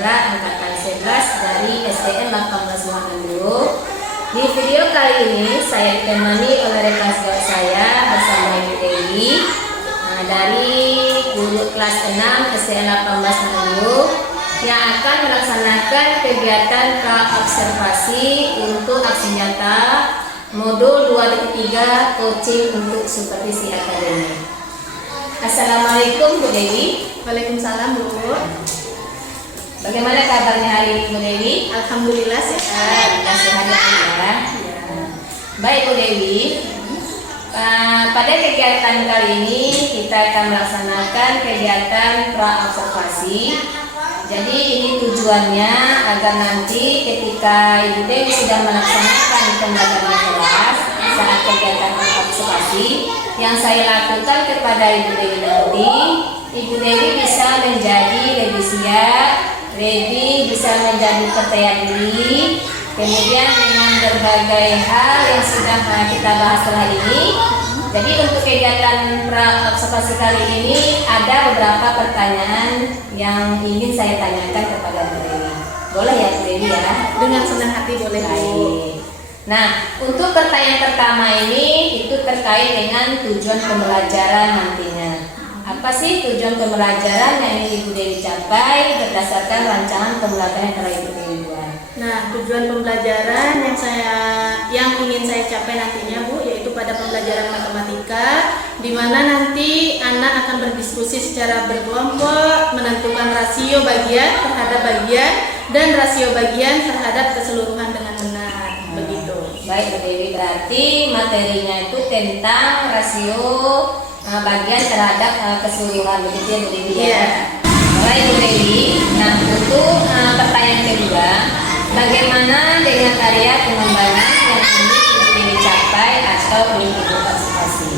Chandra angkatan 11 dari SDN 18 Manado. Di video kali ini saya ditemani oleh rekan sejawat saya bersama Ibu Dewi dari guru kelas 6 SDN 18 Manado yang akan melaksanakan kegiatan pra-observasi untuk aksi nyata modul 2.3 coaching untuk supervisi akademik. Assalamualaikum Bu Dewi. Waalaikumsalam Bu. Bagaimana kabarnya hari ini Bu Dewi? Alhamdulillah sehat. Sehat ya. Baik Bu Dewi. Pada kegiatan kali ini kita akan melaksanakan kegiatan pra-observasi. Jadi ini tujuannya agar nanti ketika Ibu Dewi sudah melaksanakan pembelajaran kelas saat kegiatan observasi yang saya lakukan kepada Ibu Dewi nanti, Ibu Dewi bisa menjadi lebih siap, bisa menjadi percaya diri, kemudian dengan berbagai hal yang sudah kita bahas setelah ini. Jadi untuk kegiatan pra-observasi kali ini ada beberapa pertanyaan yang ingin saya tanyakan kepada Bu Dewi. Boleh ya Bu Dewi ya? Dengan senang hati boleh Bu. Nah, untuk pertanyaan pertama ini itu terkait dengan tujuan pembelajaran nantinya. Apa sih tujuan pembelajaran yang ingin Ibu Dewi capai berdasarkan rancangan pembelajaran yang telah Ibu Dewi buat? Nah, tujuan pembelajaran yang ingin saya capai nantinya Bu, yaitu pada pembelajaran matematika, di mana nanti anak akan berdiskusi secara berkelompok, menentukan rasio bagian terhadap bagian dan rasio bagian terhadap keseluruhan dengan benar. Begitu. Baik Bu Dewi, berarti materinya itu tentang rasio bagian terhadap keseluruhan, begitu ya Bu Dewi ya? Yeah. Baik Bu Dewi. Nah, untuk pertanyaan kedua, bagaimana dengan area pengembangan yang ingin Ibu Dewi capai atau ingin Ibu observasi?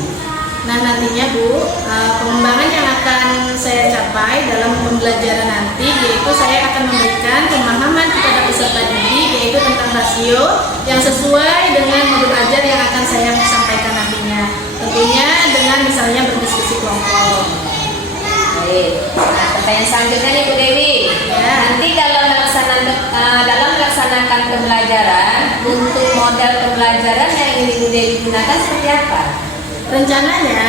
Nah, nantinya Bu, pengembangan yang akan saya capai dalam pembelajaran nanti yaitu saya akan memberikan pemahaman kepada peserta didik yaitu tentang rasio yang sesuai dengan modul ajar yang akan saya sampaikan nantinya. Tentunya dengan misalnya berdiskusi kelompok. Baik. Nah, pertanyaan selanjutnya nih Bu Dewi. Ya. Nanti dalam melaksanakan pembelajaran, untuk model pembelajaran yang ingin Ibu Dewi gunakan seperti apa? Rencananya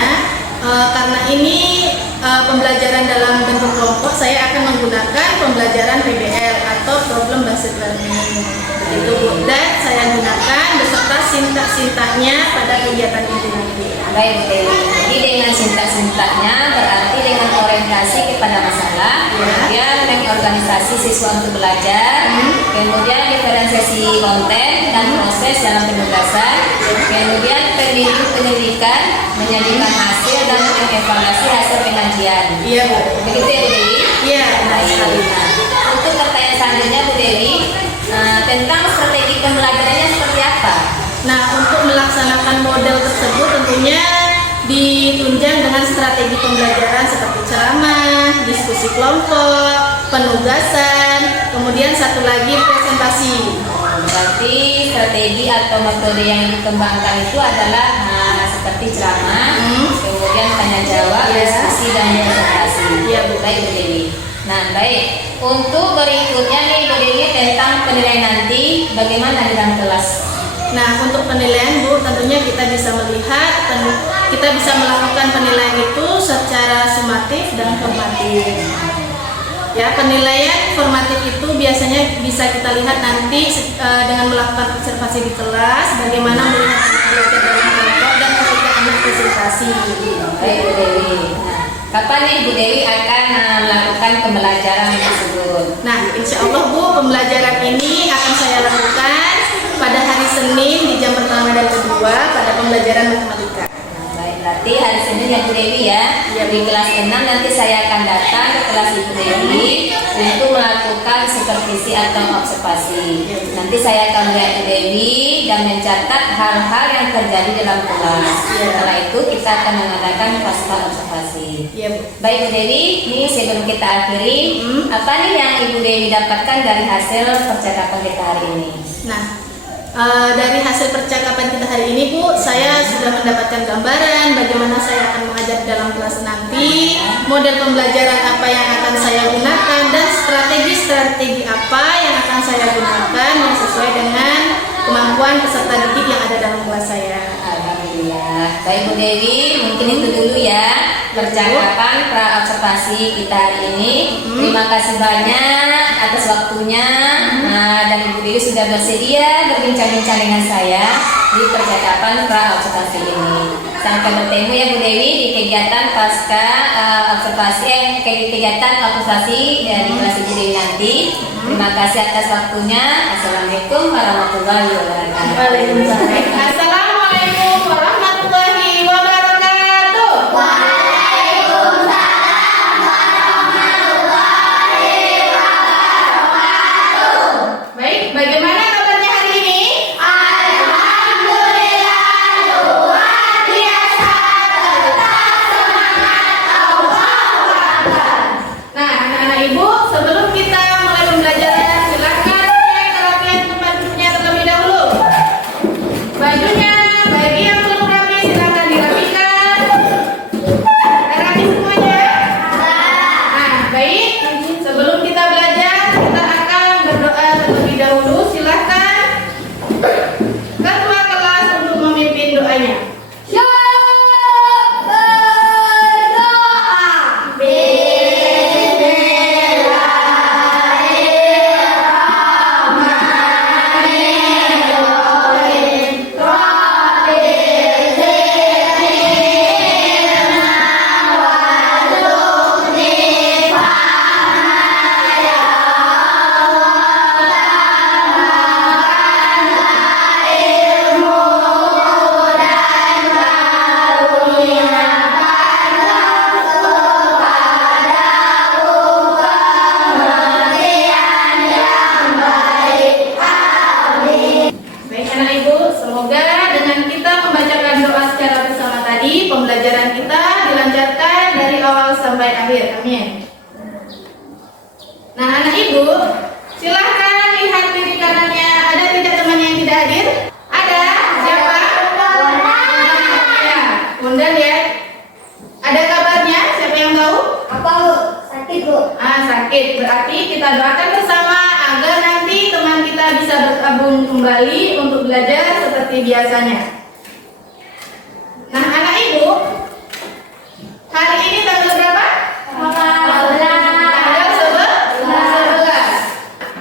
karena ini pembelajaran dalam bentuk kelompok, saya akan menggunakan pembelajaran PBL atau Problem Based Learning. Begitu Bu. Dan saya gunakan beserta sintak-sintaknya pada kegiatan ini nanti. Baik Bu Dewi. Jadi dengan sintak-sintaknya berarti dengan orientasi kepada masalah, kemudian organisasi siswa untuk belajar, kemudian diferensiasi konten dan proses dalam penugasan, kemudian penyelidikan, menyajikan hasil dan mengevaluasi hasil pengajian. Iya Bu. Begitu ya Bu Dewi? Iya, benar sekali. Nah, untuk pertanyaan selanjutnya Bu Dewi, tentang strategi pembelajarannya seperti apa? Nah, untuk melaksanakan model tersebut tentunya ditunjang dengan strategi pembelajaran seperti ceramah, diskusi kelompok, penugasan, kemudian satu lagi presentasi. Berarti strategi atau metode yang dikembangkan itu adalah seperti ceramah, kemudian tanya jawab, diskusi dan presentasi. Iya Bu. Baik Bu Dewi. Nah baik, untuk berikutnya nih Bu Dewi tentang penilaian nanti bagaimana di dalam kelas? Nah, untuk penilaian Bu, tentunya kita bisa melihat, kita bisa melakukan penilaian itu secara sumatif dan formatif. Ya, penilaian formatif itu biasanya bisa kita lihat nanti dengan melakukan observasi di kelas, bagaimana melihat anak belajar dalam kelompok dan ketika anak presentasi. Baik Bu Dewi. Nah, kapan nih Bu Dewi akan melakukan pembelajaran tersebut? Nah, insya Allah Bu, pembelajaran ini akan saya lakukan pada hari Senin di jam pertama dan kedua pada pembelajaran matematika. Baik, berarti hari Senin ya Bu Dewi ya. Di kelas 6 nanti saya akan datang ke kelas Ibu Dewi untuk melakukan supervisi atau observasi. Nanti saya akan melihat Bu Dewi dan mencatat hal-hal yang terjadi dalam kelas. Setelah itu kita akan mengadakan pasca observasi. Iya Bu. Baik Bu Dewi, ini sebelum kita akhiri, apa nih yang Ibu Dewi dapatkan dari hasil percakapan kita hari ini? Nah, dari hasil percakapan kita hari ini Bu, saya sudah mendapatkan gambaran bagaimana saya akan mengajar dalam kelas nanti, model pembelajaran apa yang akan saya gunakan, dan strategi strategi apa yang akan saya gunakan yang sesuai dengan kemampuan peserta didik yang ada dalam kelas saya. Alhamdulillah. Baik Bu Dewi, mungkin itu dulu ya percakapan pra-observasi kita hari ini. Terima kasih banyak atas waktunya. Dan Ibu Dewi sudah bersedia berbincang-bincang dengan saya di percakapan pra-observasi ini. Sampai bertemu ya Bu Dewi di kegiatan pasca observasi, kegiatan observasi dari kelas Ibu Dewi nanti. Terima kasih atas waktunya. Assalamualaikum warahmatullahi wabarakatuh. Waalaikumsalam. Assalamualaikum warahmatullahi wabarakatuh. Baik, bagaimana kabarnya hari ini? Alhamdulillah, luar biasa, tetap semangat, Allahu Akbar. Nah, anak-anak ibu, sebelum kita mulai pembelajaran, silakan cek kerapian tempat duduknya terlebih dahulu. Bajunya, bagi yang belum rapi, silakan dirapikan. Rapi semuanya? Nah, baik. Sebelum kita belajar, kita akan berdoa terlebih dahulu. Silakan ketua kelas untuk memimpin doanya. Baik anak ibu, semoga dengan kita membacakan doa secara bersama tadi, pembelajaran kita dilancarkan dari awal sampai akhir. Amin. Nah anak ibu, silahkan lihat kiri kanannya. Ada tidak teman yang tidak hadir? Ada? Siapa? Ya, Bundan ya. Ada kabarnya? Siapa yang tahu? Apa Bu? Sakit Bu? Sakit. Berarti kita doakan bersama agar nanti teman kita bisa bergabung kembali untuk belajar seperti biasanya. Nah, anak ibu, hari ini tanggal berapa? Tanggal 11.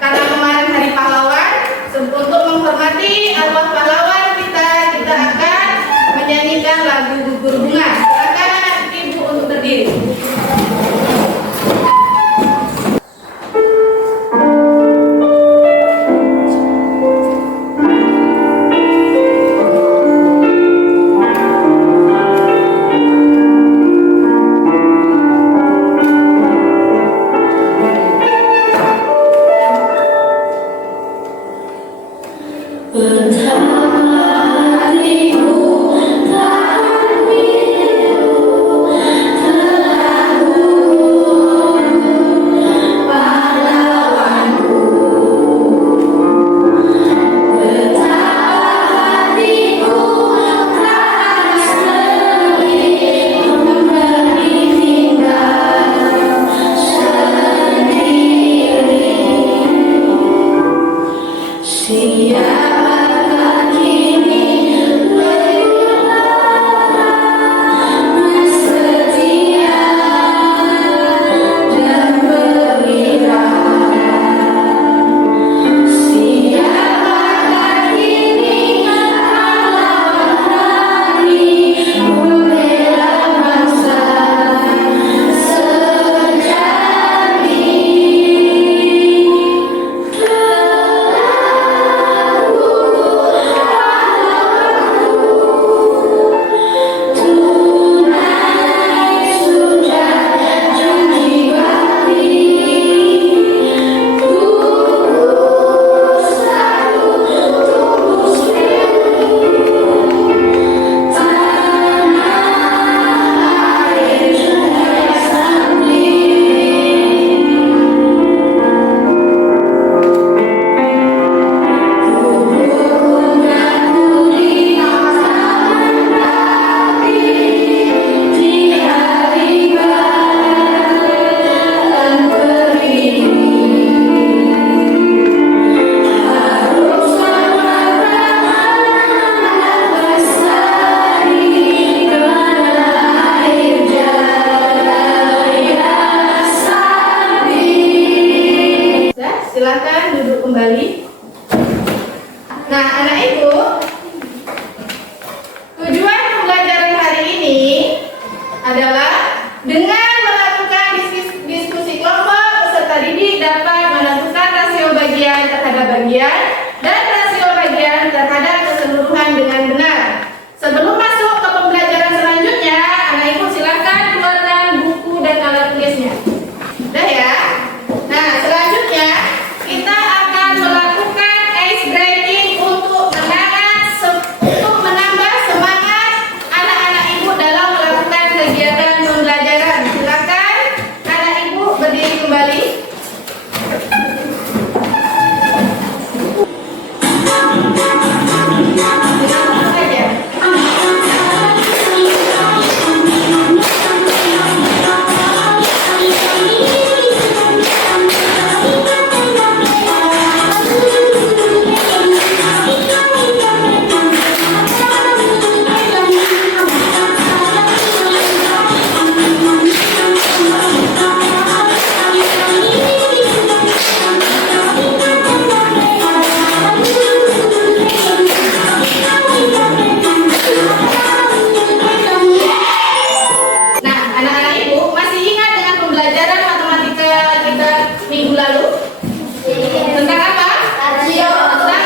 Karena kemarin hari pahlawan, untuk menghormati arwah pahlawan kita akan menyanyikan lagu Gugur Bunga. Silakan anak ibu untuk berdiri. Silakan duduk kembali. Nah, anak ibu, tujuan pembelajaran hari ini adalah dengan melakukan diskusi kelompok, peserta didik dapat menentukan rasio bagian terhadap bagian dan rasio bagian terhadap keseluruhan dengan benar. Sebelum masuk ke pembelajaran selanjutnya, anak ibu silakan keluarkan buku dan alat tulisnya. Udah ya? Nah, selanjutnya kita akan melakukan ice breaking untuk menambah semangat anak-anak ibu dalam melakukan kegiatan pembelajaran. Silakan anak ibu berdiri kembali. Langsung saja. Nah, anak-anak ibu masih ingat dengan pembelajaran matematika kita minggu lalu? Tentang apa? Rasio. Tentang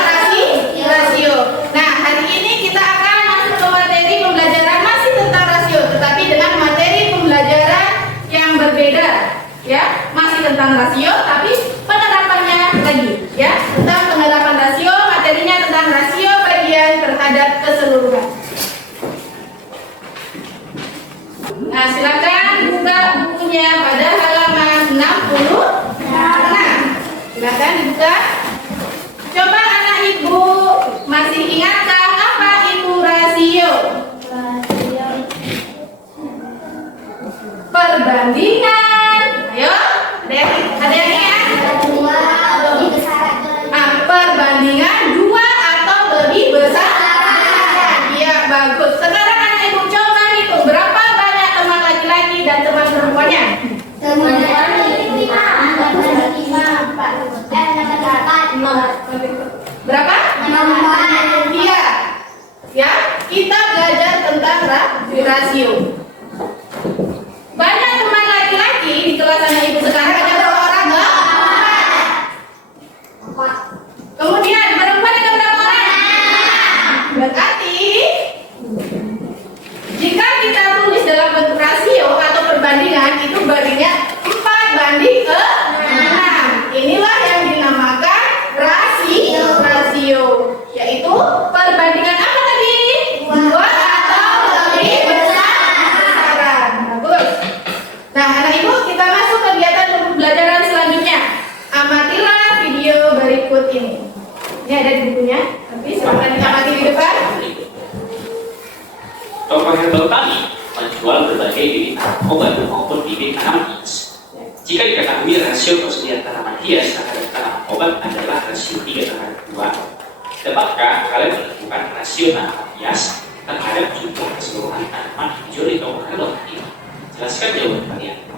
rasio. Nah, hari ini kita akan masuk ke materi pembelajaran masih tentang rasio, tetapi dengan materi pembelajaran yang berbeda, ya. Masih tentang rasio, tapi penerapannya lagi, ya. Tentang penerapan rasio, materinya tentang rasio bagian terhadap keseluruhan. Nah, silakan buka bukunya pada halaman 60. Silakan dibuka. Coba anak ibu masih ingatkah apa itu rasio? Perbandingan. Ayo, ada yang ingat? Perbandingan dua atau lebih besar. Iya, bagus. Sekarang anak ibu coba hitung berapa banyak teman laki-laki dan teman perempuannya. Berapa? 6. Iya. Ya, kita belajar tentang rasio. Banyak teman laki-laki di kelas anak ibu sekarang ada berapa orang? Kemudian perempuan ada berapa orang? Berarti jika kita tulis dalam bentuk rasio atau perbandingan itu bandingnya 4:6. Inilah yang dinamakan rasio, yaitu perbandingan apa tadi? Dua atau lebih besaran. Bagus. Nah, anak ibu, kita masuk kegiatan pembelajaran selanjutnya. Amatilah video berikut ini. Ini ada di bukunya, tapi silakan diamati di depan. Toko herbal kami menjual berbagai bibit obat maupun bibit tanaman hias. Jika diketahui rasio persediaan tanaman hias terhadap tanaman obat adalah rasio 3:2, dapatkah kalian menentukan rasio tanaman hias terhadap jumlah keseluruhan tanaman hijau di toko herbal ini? Jelaskan jawaban kalian.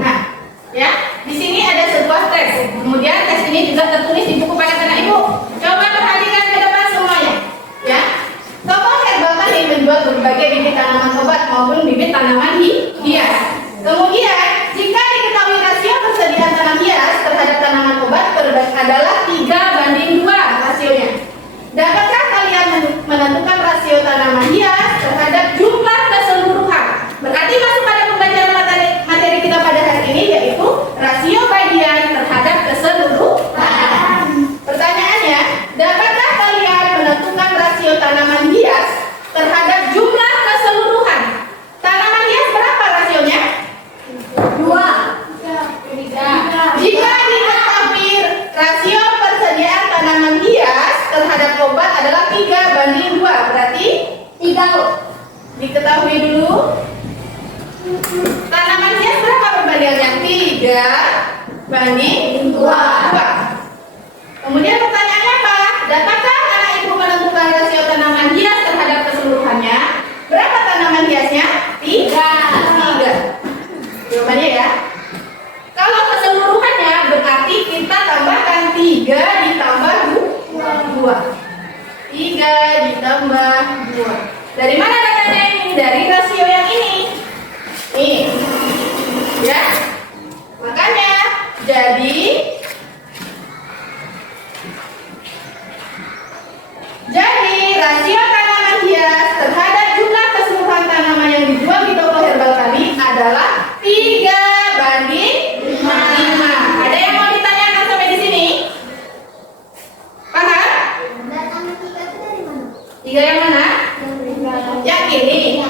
Nah, ya, di sini ada sebuah tes. Kemudian tes ini juga tertulis di buku pada anak ibu. Coba perhatikan ke depan semuanya. Ya, toko herbal tani menjual berbagai bibit tanaman obat maupun bibit tanaman hias. Kemudian, jika diketahui rasio persediaan tanaman hias terhadap tanaman obat adalah 3:2 rasionya. Dapatkah kalian menentukan rasio tanaman hias terhadap jumlah keseluruhan? Berarti masuk pada pembelajaran materi kita pada hari ini, yaitu rasio bagian terhadap keseluruhan. Pertanyaannya, dapatkah kalian menentukan rasio tanaman hias terhadap jumlah keseluruhan? Tanaman hias berapa rasionya? 2. Jika diketahui rasio persediaan tanaman hias terhadap obat adalah 3:2, berarti 3. diketahui dulu tanaman hias berapa perbandingannya? 3:2. Kemudian pertanyaannya apa? Dapatkah anak ibu menentukan rasio tanaman hias terhadap keseluruhannya? Berapa tanaman hiasnya? 3. Jawabannya ya. Kalau keseluruhannya berarti kita Dari mana datanya ini? Dari rasio yang ini. Nih. Ya. Makanya jadi rasio tanaman hias terhadap jumlah keseluruhan tanaman yang dijual di toko herbal kami adalah 3:5. Ada yang mau ditanyakan sampai di sini? Paham? 3 yang mana? Yang ini.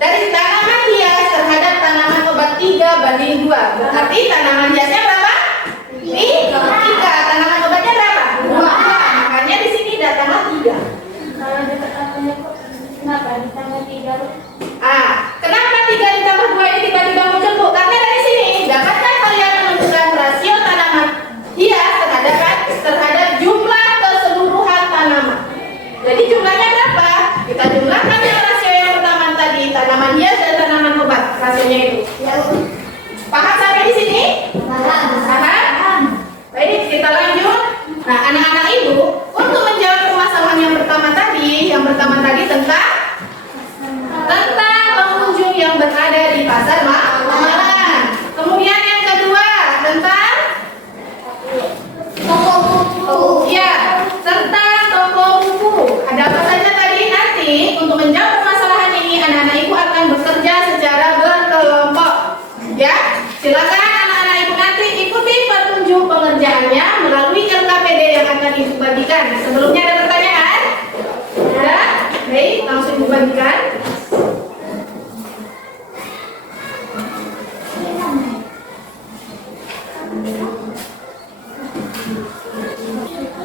Dari tanaman hias terhadap tanaman obat 3:2. Berarti tanaman hiasnya berapa? 3. Tanaman obatnya berapa? 2. Makanya di sini datanglah 3. Kalau dikatakannya kok kenapa ditambah 3? Kenapa 3 ditambah 2 ini tiba-tiba muncul, Bu? Karena dari sini dapatkah kalian menentukan rasio tanaman hias terhadap jumlah keseluruhan tanaman? Jadi jumlahnya berapa? Kita jumlahkan yang rasio yang pertama tadi, tanaman hias dan tanaman obat, rasionya itu. Paham sampai di sini? Paham? Baik, kita lanjut. Nah, anak-anak ibu, untuk menjawab permasalahan yang pertama tadi tentang pengunjung yang berada di pasar Malang. Kemudian yang kedua tentang Toko buku. ya, tentang toko buku. Ada apa saja tadi? Nanti untuk menjawab permasalahan ini anak-anak ibu akan bekerja secara berkelompok. Ya, silakan anak-anak ibu nanti ikuti petunjuk pengerjaannya melalui LKPD yang akan ibu bagikan. Sebelumnya ada pertanyaan? Ada? Baik, langsung ibu bagikan.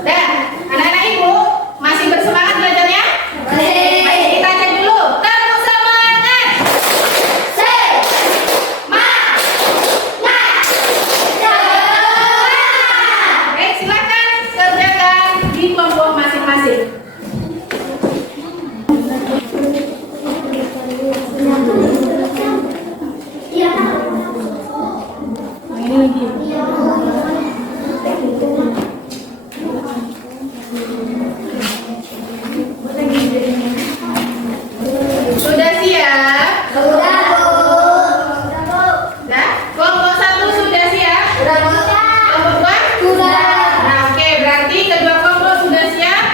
Dan anak-anak ibu masih bersemangat belajarnya? Baik, kita cek dulu. Tepuk semangat. Baik, silakan kerjakan di kelompok masing-masing. Sudah siap? Nah, kelompok 1 sudah siap? Kelompok 2? Nah, oke, berarti kedua kelompok sudah siap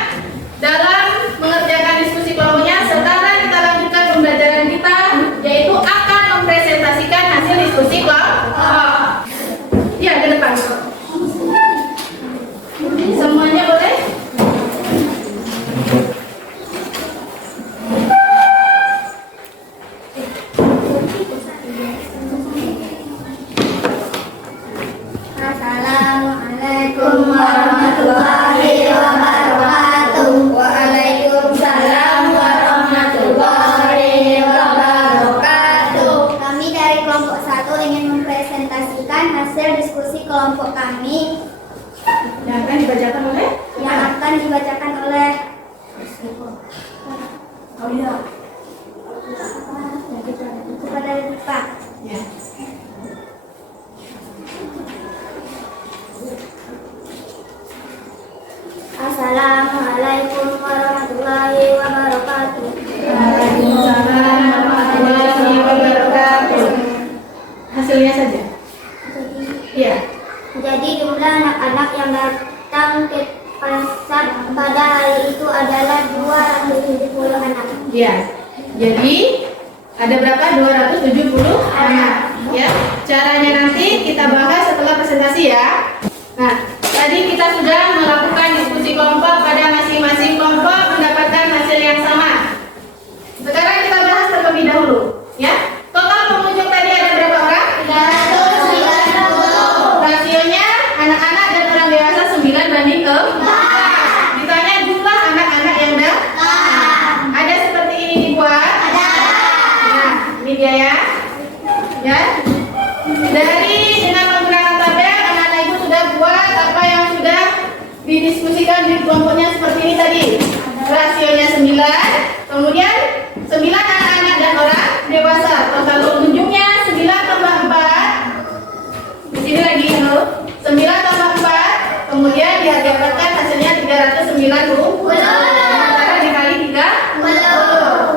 dalam mengerjakan diskusi kelompoknya. Sekarang kita lanjutkan pembelajaran kita, yaitu akan mempresentasikan hasil diskusi kelompok. Ya, ke depan. Semuanya boleh? Assalamualaikum warahmatullahi wabarakatuh. Waalaikumsalam warahmatullahi wabarakatuh. Kami dari kelompok 1 ingin mempresentasikan hasil diskusi kelompok kami Yang akan dibacakan oleh? yang akan dibacakan oleh kepada Pak. Ya. Assalamualaikum warahmatullahi wabarakatuh. Waalaikumsalam warahmatullahi wabarakatuh. Hasilnya saja. Iya. Jadi jumlah anak-anak yang datang ke pasar pada hari itu adalah 270 anak. Iya. Jadi ada berapa? 270 anak. Ya. Caranya nanti kita bahas setelah presentasi ya. Nah, tadi kita sudah melakukan diskusi kelompok pada masing-masing kelompok mendapatkan hasil yang sama. Sekarang kita bahas terlebih dahulu, ya. Total pengunjung tadi ada berapa orang? 390. Rasionya anak-anak dan orang dewasa 9:4. Ditanya jumlah anak-anak yang datang. Ada seperti ini dibuat? Nah, ini dia ya. Ya. Dari dengan menggunakan tabel, anak-anak ibu sudah buat apa yang sudah didiskusikan di kelompoknya seperti ini tadi. Rasionya 9, kemudian 9 anak-anak dan orang dewasa. Total pengunjungnya 9 tambah 4. Di sini lagi 9 tambah 4, kemudian didapatkan hasilnya 390. Sekarang dikali 30.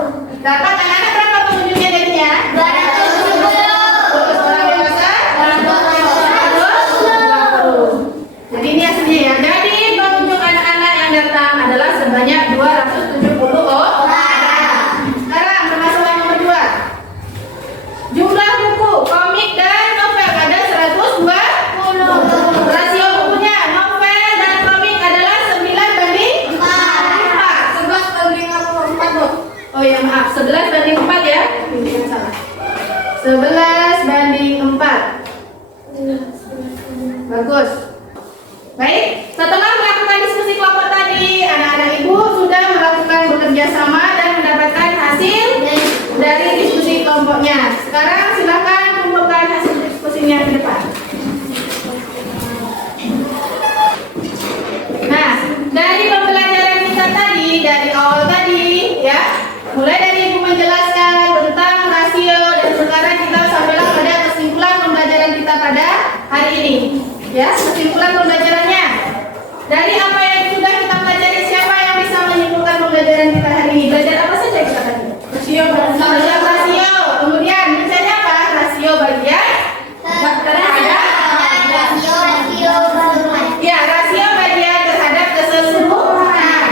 Bagus. Baik, setelah melakukan diskusi kelompok tadi, anak-anak ibu sudah melakukan bekerja sama dan mendapatkan hasil dari diskusi kelompoknya. Sekarang silakan kumpulkan hasil diskusinya ke depan. Nah, dari pembelajaran kita tadi, dari awal tadi, ya, mulai dari ibu menjelaskan tentang rasio dan sekarang kita sampailah pada kesimpulan pembelajaran kita pada hari ini. Ya, kesimpulan pembelajarannya. Dari apa yang sudah kita pelajari, siapa yang bisa menyimpulkan pembelajaran kita hari ini? Belajar apa saja kita tadi? Rasio, belajar rasio. Kemudian misalnya apa? Rasio bagian terhadap ya, rasio bagian terhadap keseluruhan.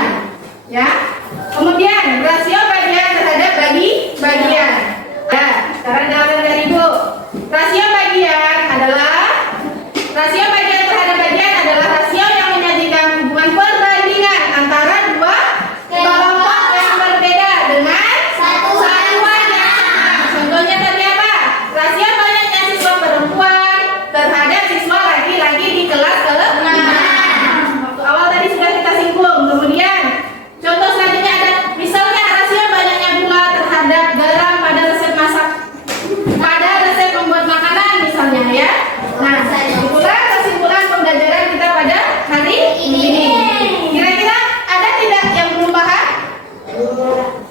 Ya. Kemudian rasio bagian terhadap bagian. Ya, sekarang jawaban dari Ibu. Rasio bagian terhadap bagian adalah rasio yang menyajikan hubungan perbandingan antara dua kelompok yang berbeda dengan satuan yang sama. Contohnya tadi apa? Rasio banyaknya siswa perempuan terhadap siswa laki-laki di kelas ke-6. Waktu awal tadi sudah kita singgung. Kemudian contoh selanjutnya ada misalnya rasio banyaknya gula terhadap garam pada resep masak, pada resep membuat makanan misalnya, ya. Nah, kesimpulan pembelajaran kita pada hari ini. Kira-kira ada tidak yang belum paham?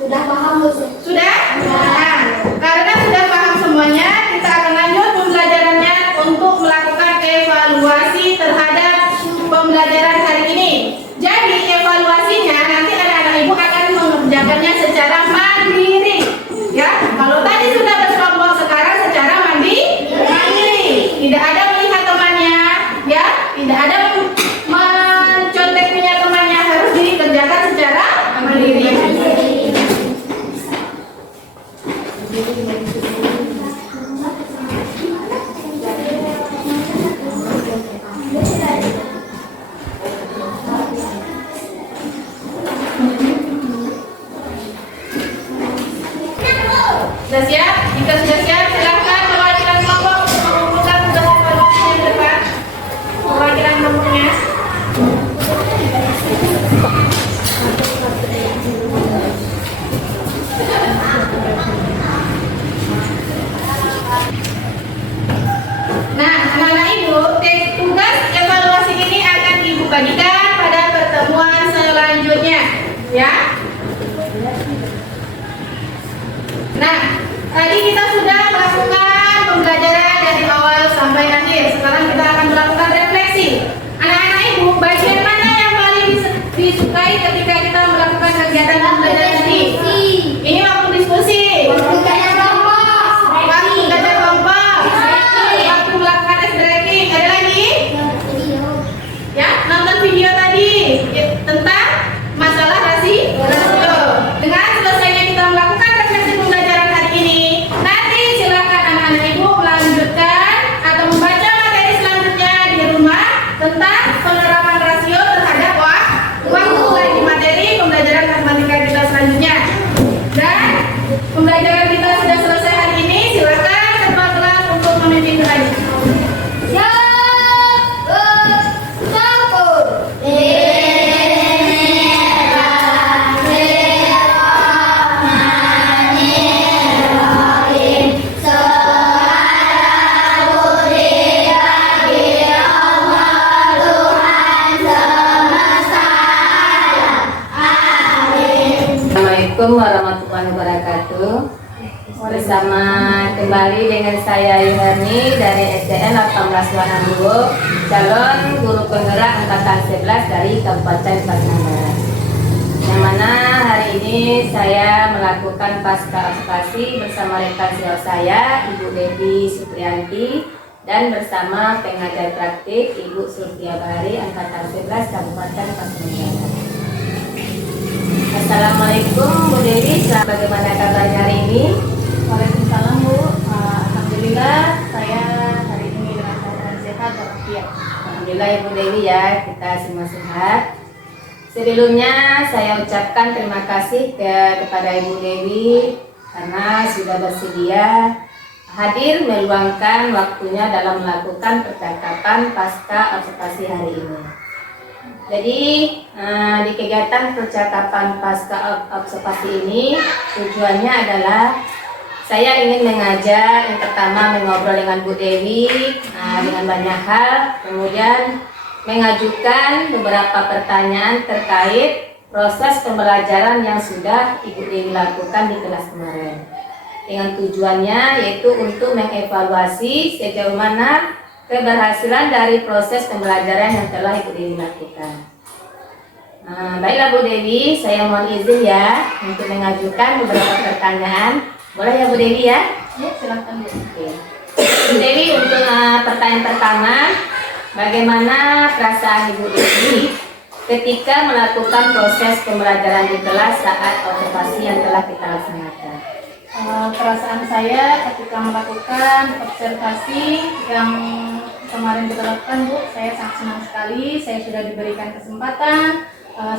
Sudah paham, Bu? Sudah? Nah, karena sudah paham semuanya, kita akan lanjut pembelajarannya untuk melakukan evaluasi terhadap pembelajaran hari ini. Jadi evaluasinya nanti anak-anak ibu akan mengerjakannya secara mandiri. Ya, kalau tadi sudah berkelompok, sekarang secara mandiri. Tidak ada melihat temannya, ya, tidak ada mencontek punya temannya, harus dikerjakan secara mandiri. Sudah siap? Jika sudah siap, silakan perwakilan kelompok untuk mengumpulkan tugas evaluasi yang depan. Perwakilan kelompoknya. Nah, anak-anak ibu, tugas evaluasi ini akan ibu bagikan pada pertemuan selanjutnya, ya. Nah, tadi kita sudah melakukan pembelajaran dari awal sampai akhir. Sekarang kita akan melakukan refleksi. Anak-anak ibu, bagian mana yang paling disukai ketika kita melakukan kegiatan pembelajaran tadi? Ini waktu diskusi. Waktu belajar kelompok. Waktu melakukan test tracking. Ada lagi? Ya, nonton video tadi tentang masalah rasio. Dengan selesainya kita melakukan refleksi pembelajaran hari ini, nanti silakan anak-anak ibu melanjutkan atau membaca materi selanjutnya di rumah tentang penerapan rasio terhadap waktu di materi pembelajaran matematika kita selanjutnya. Dan pembelajaran kita sudah selesai hari ini, silakan ketua kelas untuk memimpin lagi. Assalamualaikum warahmatullahi wabarakatuh. Bersama kembali dengan saya Yuhani dari SDN 1822, calon guru penggerak angkatan 11 dari Kabupaten Pasaman. Yang mana hari ini saya melakukan pasca observasi bersama rekan senior saya, Ibu Devi Supriyanti, dan bersama pengajar praktik Ibu Surtia Bahari angkatan 11 Kabupaten Pasaman. Assalamualaikum Bu Dewi, bagaimana kabarnya hari ini? Waalaikumsalam Bu. Alhamdulillah saya hari ini dalam keadaan sehat dan walafiat. Alhamdulillah Ibu Dewi ya, kita semua sehat. Sebelumnya saya ucapkan terima kasih kepada Ibu Dewi karena sudah bersedia hadir meluangkan waktunya dalam melakukan percakapan pasca observasi hari ini. Jadi di kegiatan percakapan pasca observasi ini tujuannya adalah saya ingin mengajak yang pertama mengobrol dengan Bu Dewi dengan banyak hal, kemudian mengajukan beberapa pertanyaan terkait proses pembelajaran yang sudah Ibu Dewi lakukan di kelas kemarin. Dengan tujuannya yaitu untuk mengevaluasi sejauh mana keberhasilan dari proses pembelajaran yang telah Ibu Dewi lakukan. Baiklah Bu Dewi, saya mohon izin ya untuk mengajukan beberapa pertanyaan. Boleh ya Bu Dewi ya? Ya, silakan Bu. Oke. Bu Dewi, untuk pertanyaan pertama, bagaimana perasaan Ibu Dewi ketika melakukan proses pembelajaran di kelas saat observasi yang telah kita laksanakan? Perasaan saya ketika melakukan observasi yang kemarin kita lakukan, Bu, saya sangat senang sekali. Saya sudah diberikan kesempatan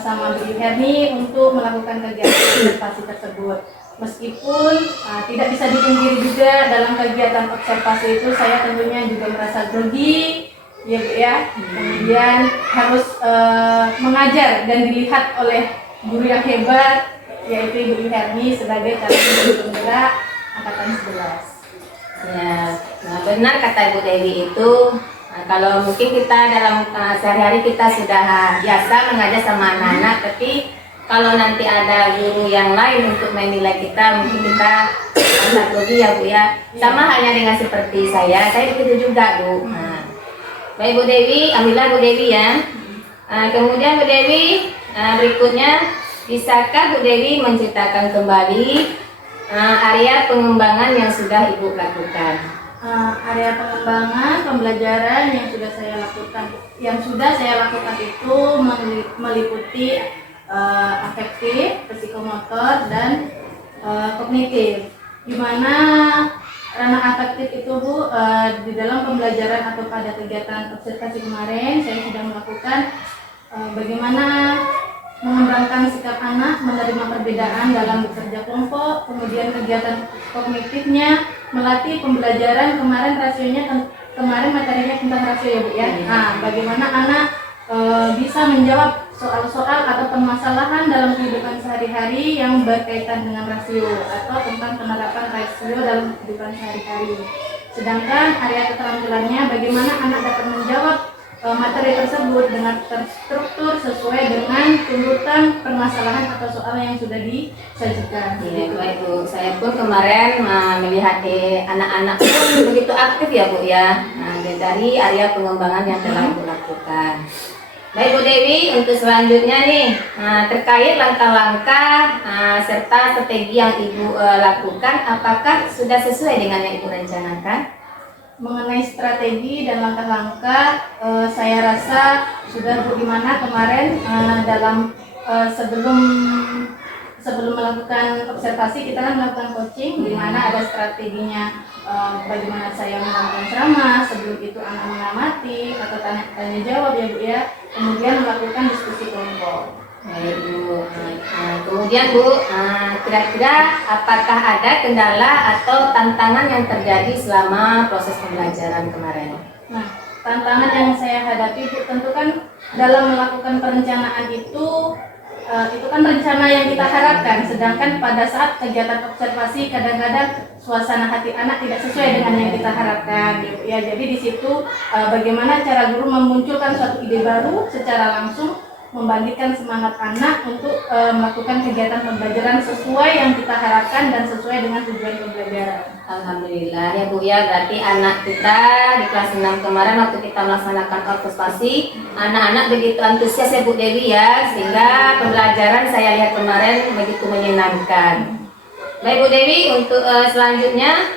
sama Bu Herni untuk melakukan kegiatan observasi tersebut. Meskipun tidak bisa dipungkiri juga dalam kegiatan observasi itu saya tentunya juga merasa grogi, ya Bu ya. Kemudian harus mengajar dan dilihat oleh guru yang hebat, yaitu Ibu Herni sebagai calon guru penggerak angkatan 11. Ya, benar kata Ibu Dewi itu. Kalau mungkin kita dalam sehari-hari kita sudah biasa mengajar sama anak-anak, tapi kalau nanti ada guru yang lain untuk menilai kita, mungkin kita agak grogi ya Bu ya. Sama halnya dengan seperti saya begitu juga Bu. Baik Bu Dewi, ambillah Bu Dewi ya. Kemudian Bu Dewi, berikutnya bisakah Bu Dewi menceritakan kembali area pengembangan yang sudah Ibu lakukan? Area pengembangan pembelajaran yang sudah saya lakukan itu meliputi afektif, psikomotor, dan kognitif. Di mana ranah afektif itu Bu, di dalam pembelajaran atau pada kegiatan observasi kemarin saya sudah melakukan bagaimana mengembangkan sikap anak menerima perbedaan dalam bekerja kelompok. Kemudian kegiatan kognitifnya melatih pembelajaran kemarin materinya tentang rasio ya Bu ya. Bagaimana anak bisa menjawab soal-soal atau permasalahan dalam kehidupan sehari-hari yang berkaitan dengan rasio atau tentang penerapan rasio dalam kehidupan sehari-hari. Sedangkan area keterampilannya bagaimana anak dapat menjawab materi tersebut dengan terstruktur sesuai dengan tuntutan permasalahan atau soal yang sudah disajikan. Iya baik Bu, saya pun kemarin melihat anak-anak pun begitu aktif ya Bu ya. Dari area pengembangan yang telah Ibu lakukan. Baik Bu Dewi, untuk selanjutnya nih terkait langkah-langkah serta strategi yang Ibu lakukan, apakah sudah sesuai dengan yang Ibu rencanakan? Mengenai strategi dan langkah-langkah, saya rasa sudah Bu, di mana kemarin dalam sebelum melakukan observasi kita kan melakukan coaching, di mana ada strateginya, bagaimana saya melakukan ceramah, sebelum itu anak mengamati atau tanya jawab ya Bu ya, kemudian melakukan diskusi kelompok. Baik Bu. Kemudian Bu, kira-kira apakah ada kendala atau tantangan yang terjadi selama proses pembelajaran kemarin? Nah, tantangan yang saya hadapi Bu, tentu kan dalam melakukan perencanaan itu kan rencana yang kita harapkan, sedangkan pada saat kegiatan observasi kadang-kadang suasana hati anak tidak sesuai dengan yang kita harapkan ya. Jadi di situ bagaimana cara guru memunculkan suatu ide baru secara langsung, membangkitkan semangat anak untuk melakukan kegiatan pembelajaran sesuai yang kita harapkan dan sesuai dengan tujuan pembelajaran. Alhamdulillah ya Bu ya, berarti anak kita di kelas 6 kemarin waktu kita melaksanakan observasi, anak-anak begitu antusias ya Bu Dewi ya, sehingga pembelajaran saya lihat kemarin begitu menyenangkan. Baik Bu Dewi, untuk selanjutnya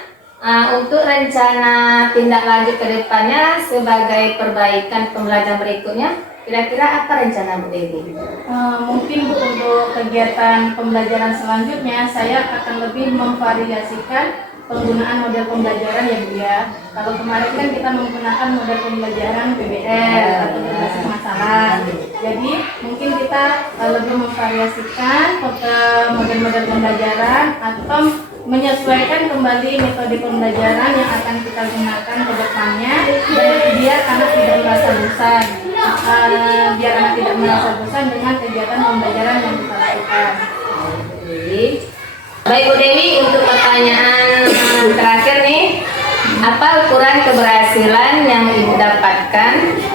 untuk rencana tindak lanjut ke depannya sebagai perbaikan pembelajaran berikutnya, kira-kira apa rencana Bu Dewi? Mungkin Bu, untuk kegiatan pembelajaran selanjutnya saya akan lebih memvariasikan penggunaan model pembelajaran ya Bu ya. Kalau kemarin kan kita menggunakan model pembelajaran PBL atau berbasis masalah. Jadi mungkin kita lebih memvariasikan model-model pembelajaran atau menyesuaikan kembali metode pembelajaran yang akan kita gunakan ke depannya, dan biar anak tidak merasa bosan. Biar anak tidak merasa bosan dengan kegiatan pembelajaran yang kita lakukan. Baik Bu Dewi, untuk pertanyaan terakhir nih, apa ukuran keberhasilan yang Ibu dapatkan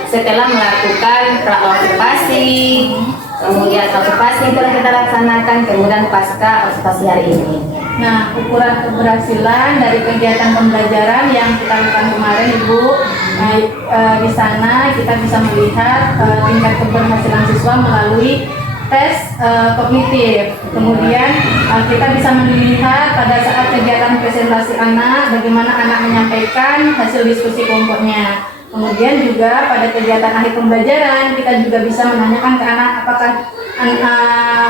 setelah melakukan praobservasi, kemudian observasi yang kita laksanakan, kemudian pasca observasi hari ini? Nah, ukuran keberhasilan dari kegiatan pembelajaran yang kita lakukan kemarin, Ibu, di sana kita bisa melihat tingkat keberhasilan siswa melalui tes kognitif. Kemudian kita bisa melihat pada saat kegiatan presentasi anak, bagaimana anak menyampaikan hasil diskusi kelompoknya. Kemudian juga pada kegiatan akhir pembelajaran, kita juga bisa menanyakan ke anak apakah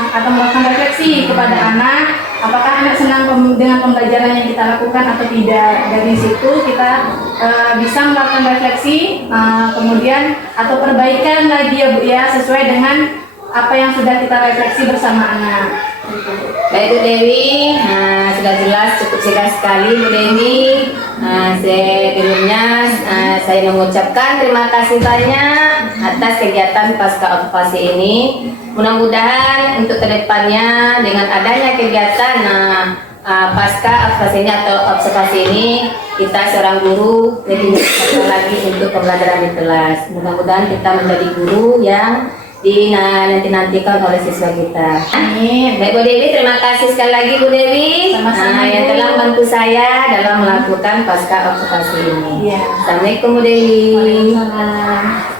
atau melakukan refleksi kepada anak, apakah anak senang dengan pembelajaran yang kita lakukan atau tidak. Dari situ kita bisa melakukan refleksi, kemudian atau perbaikan lagi ya Bu ya, sesuai dengan apa yang sudah kita refleksi bersama anak. Baik Bu Dewi, sudah jelas, cukup singkat sekali Bu Dewi. Sebelumnya saya mengucapkan terima kasih banyak atas kegiatan pasca observasi ini. Mudah-mudahan untuk kedepannya dengan adanya kegiatan pasca observasi ini atau observasi ini, kita seorang guru lebih bersemangat lagi untuk pembelajaran di kelas. Mudah-mudahan kita menjadi guru yang nanti-nantikan oleh siswa kita. Amin. Baik Bu Dewi, terima kasih sekali lagi Bu Dewi yang telah membantu saya dalam melakukan pasca observasi ini. Iya. Assalamualaikum Bu Dewi. Waalaikumsalam.